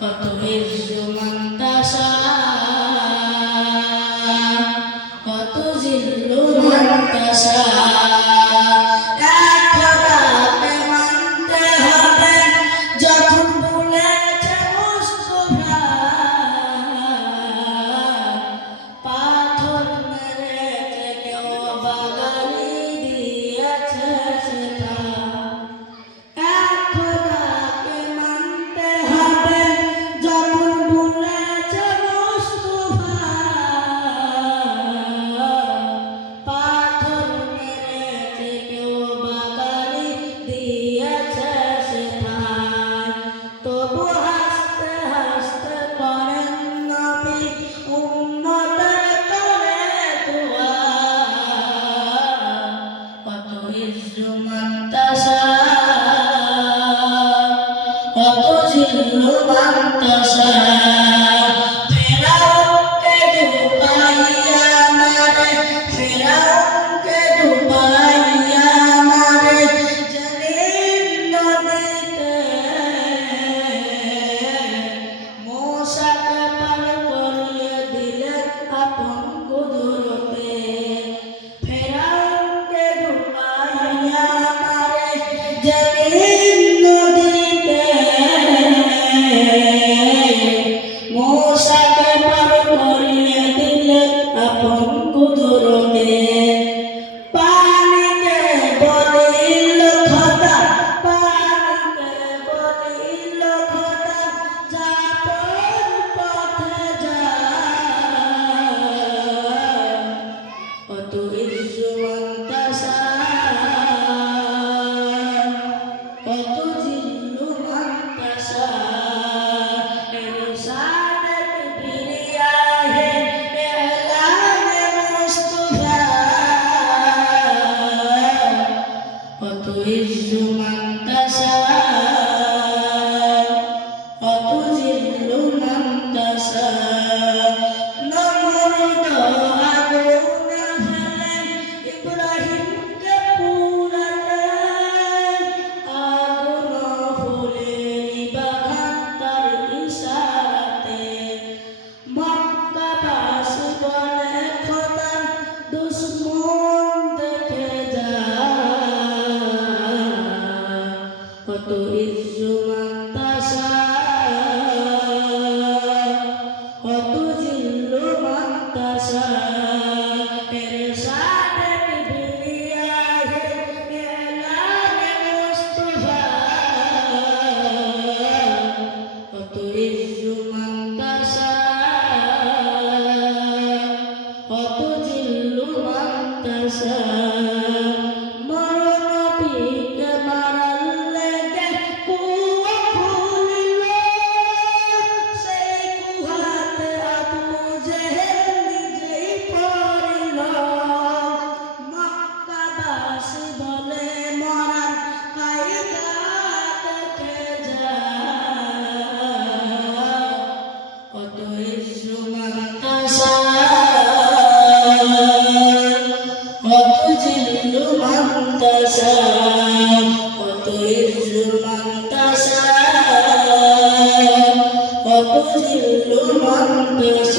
وتعز من تشاء وتذل من تشاء وتذل من تشاء ফেরাউনকে ডুবাইয়া মারে ফেরাউনকে ডুবাইয়া মারে জলিল নদীতে মূসাকে পার করিয়ে দিলেন আপন কুদরতে ফেরাউনকে ডুবাইয়া মারে জলিল নদীতে মূসাকে পার করিয়ে দিলেন আপন কুদরতে পানিকে বলিল খোদা পানিকে বলিল খোদা যাপন পথে যা وتعز من تشاء وتذل من تشاء إرشاد كبرياء إعلان مصطفى وتعز من تشاء وتذل من تشاء نمرد আগুন ফেলে ইব্রাহিমকে পুরালেন আগুন ফুলের বাগান তার ইশারাতে মক্কাবাসী বলে খোদার দুশমন দেখে যা وتعز من تشاء وتذل من تشاء إرشاد كبرياء إعلان مصطفى وتعز من تشاء وتذل من تشاء মরণবীকে মারার লেগে কুয়া খুলিল সেই কুয়াতে আবু জেহেল নিজেই পড়িল মক্কাবাসী বলে মরার কায়দা দেখে যা وتعز من تشاء وتذل من تشاء وتعز من تشاء وتذل من تشاء